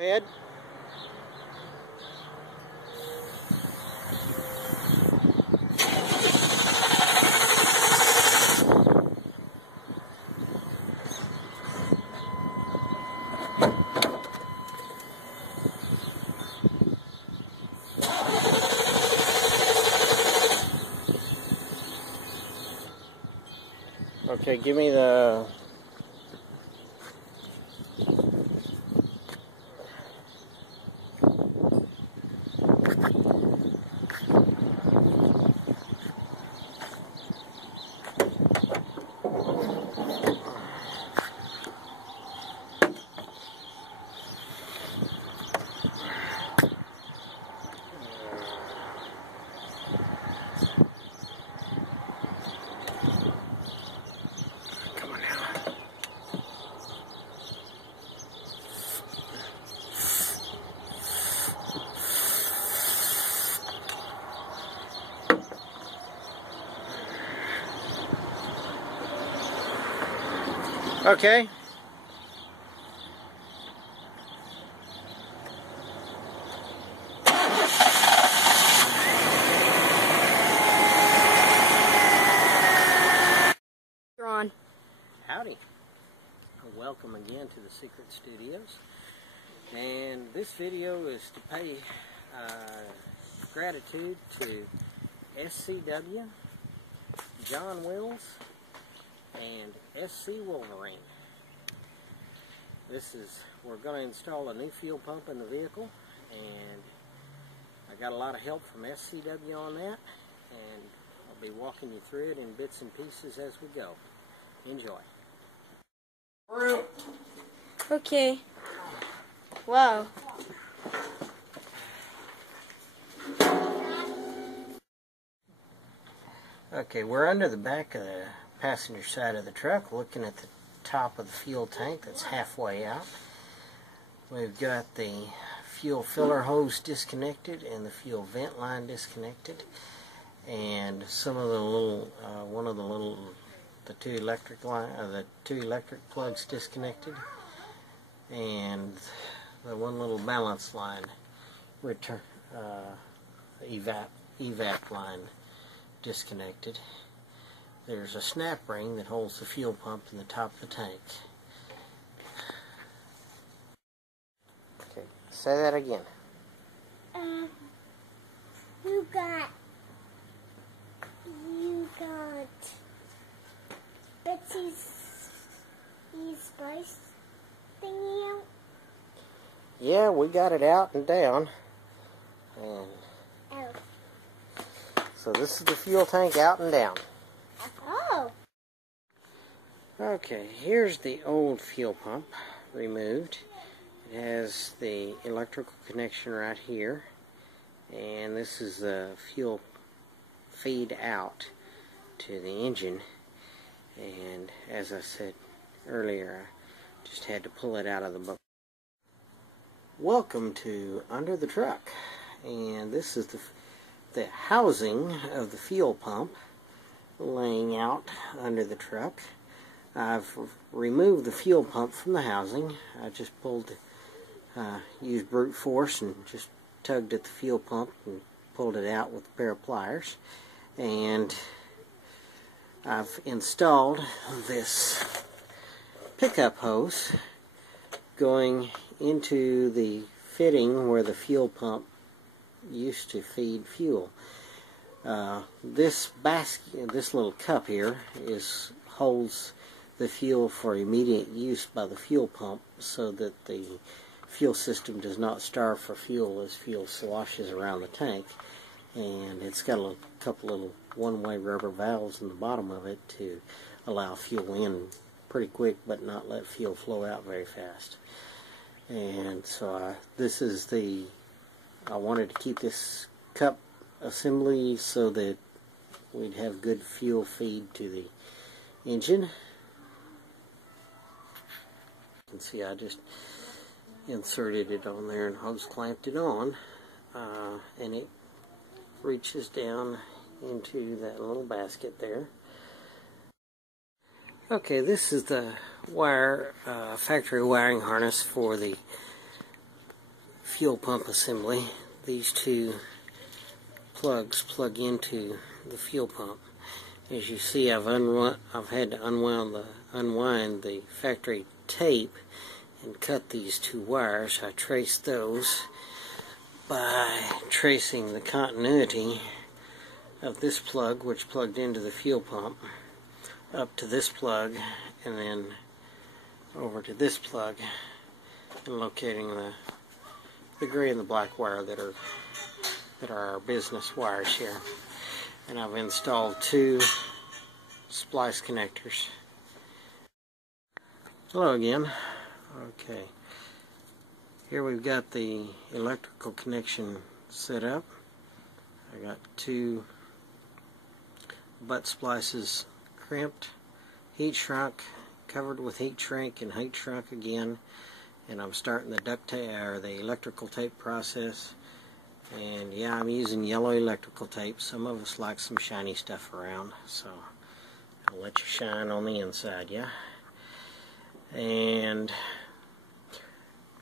Ed? Okay, give me the... Okay. You're on. Howdy. Welcome again to the Secret Studios. And this video is to pay gratitude to SCW, John Wills, and SC Wolverine. We're going to install a new fuel pump in the vehicle, and I got a lot of help from SCW on that, and I'll be walking you through it in bits and pieces as we go. Enjoy. Okay. Wow. Okay, we're under the back of the passenger side of the truck, looking at the top of the fuel tank that's halfway out. We've got the fuel filler hose disconnected and the fuel vent line disconnected, and some of the little, the two electric plugs disconnected, and the one little balance line, evap line disconnected. There's a snap ring that holds the fuel pump in the top of the tank. Okay, say that again. You got Betsy's spice thingy out? Yeah, we got it out and down. And so this is the fuel tank out and down. Oh. Okay, here's the old fuel pump removed. It has the electrical connection right here, and this is the fuel feed out to the engine. And as I said earlier, I just had to pull it out of the bucket. Welcome to Under the Truck, and this is the housing of the fuel pump laying out under the truck. I've removed the fuel pump from the housing. I just used brute force and just tugged at the fuel pump and pulled it out with a pair of pliers. And I've installed this pickup hose going into the fitting where the fuel pump used to feed fuel. This little cup here holds the fuel for immediate use by the fuel pump, so that the fuel system does not starve for fuel as fuel sloshes around the tank. And it's got a couple little one-way rubber valves in the bottom of it to allow fuel in pretty quick but not let fuel flow out very fast. And so I wanted to keep this cup assembly so that we'd have good fuel feed to the engine. You can see I just inserted it on there and hose clamped it on, and it reaches down into that little basket there. Okay, this is the factory wiring harness for the fuel pump assembly. These two plugs plug into the fuel pump. As you see, I've had to unwind the factory tape and cut these two wires. I traced those by tracing the continuity of this plug, which plugged into the fuel pump, up to this plug, and then over to this plug, and locating the gray and the black wire that are our business wires here. And I've installed two splice connectors. Hello again. Okay, here we've got the electrical connection set up. I got two butt splices crimped, heat shrunk, covered with heat shrink and heat shrunk again, and I'm starting the duct tape or the electrical tape process. And yeah, I'm using yellow electrical tape. Some of us like some shiny stuff around, so I'll let you shine on the inside, yeah? And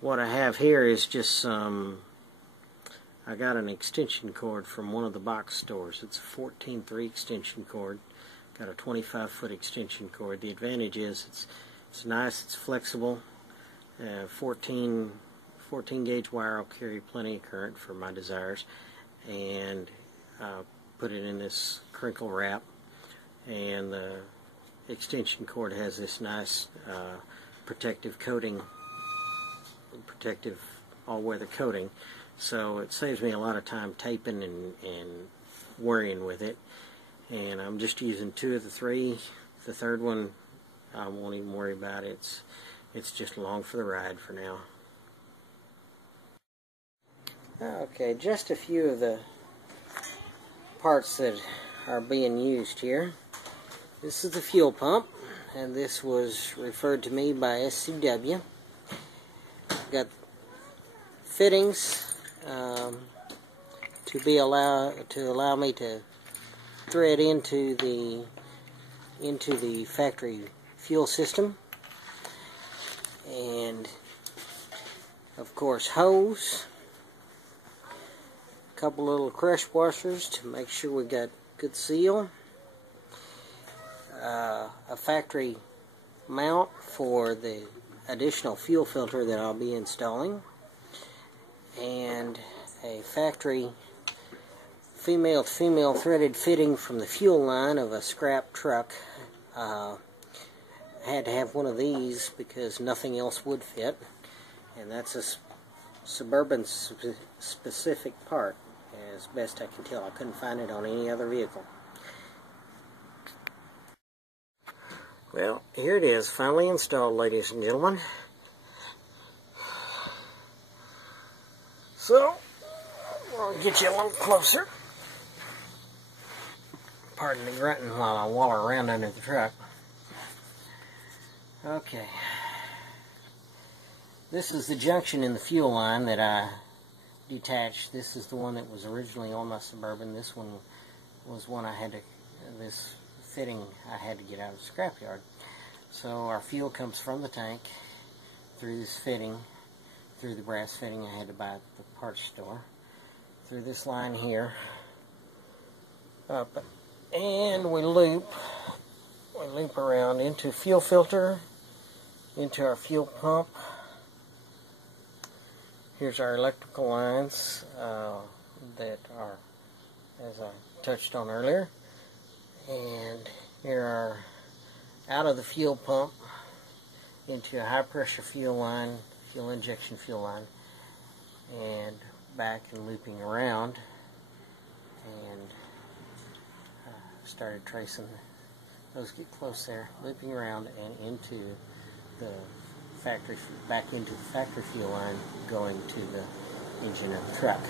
what I have here is just some, I got an extension cord from one of the box stores. It's a 14-3 extension cord. Got a 25-foot extension cord. The advantage is it's nice, it's flexible. 14 gauge wire will carry plenty of current for my desires, and put it in this crinkle wrap, and the extension cord has this nice protective coating, protective all-weather coating, so it saves me a lot of time taping and worrying with it. And I'm just using two of the three. The third one I won't even worry about. It's just along for the ride for now. Okay, just a few of the parts that are being used here. This is the fuel pump, and this was referred to me by SCW. Got fittings to allow me to thread into the factory fuel system, and of course hose. A couple little crush washers to make sure we got good seal, a factory mount for the additional fuel filter that I'll be installing, and a factory female-to-female threaded fitting from the fuel line of a scrap truck. I had to have one of these because nothing else would fit, and that's a Suburban specific part. As best I can tell, I couldn't find it on any other vehicle. Well, here it is, finally installed, ladies and gentlemen. So, I'll get you a little closer. Pardon me grunting while I waller around under the truck. Okay. This is the junction in the fuel line that I detached. This is the one that was originally on my Suburban. This one was one I had to, this fitting I had to get out of the scrapyard. So our fuel comes from the tank through this fitting, through the brass fitting I had to buy at the parts store, through this line here, up, and we loop around into fuel filter, into our fuel pump. Here's our electrical lines that are, as I touched on earlier, and here are out of the fuel pump into a high pressure fuel line, fuel injection fuel line, and back and looping around, and started tracing those, get close there, looping around and into the factory, back into the factory fuel line, going to the engine of the truck.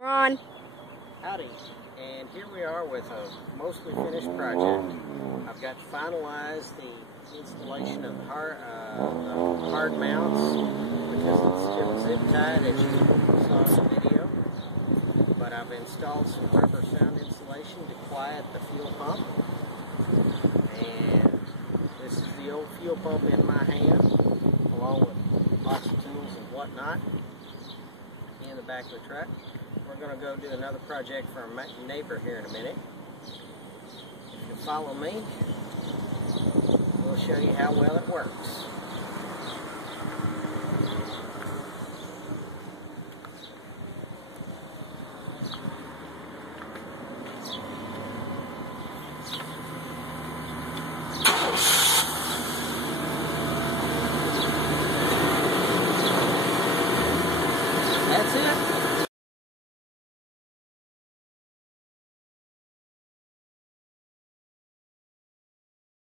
Ron. Howdy, and here we are with a mostly finished project. I've got to finalize the installation of the hard mounts because it's still zip tied, as you saw in the video. But I've installed some rubber sound insulation to quiet the fuel pump. And this is the old fuel pump in my hand, along with lots of tools and whatnot in the back of the truck. We're going to go do another project for our neighbor here in a minute. If you follow me, we'll show you how well it works.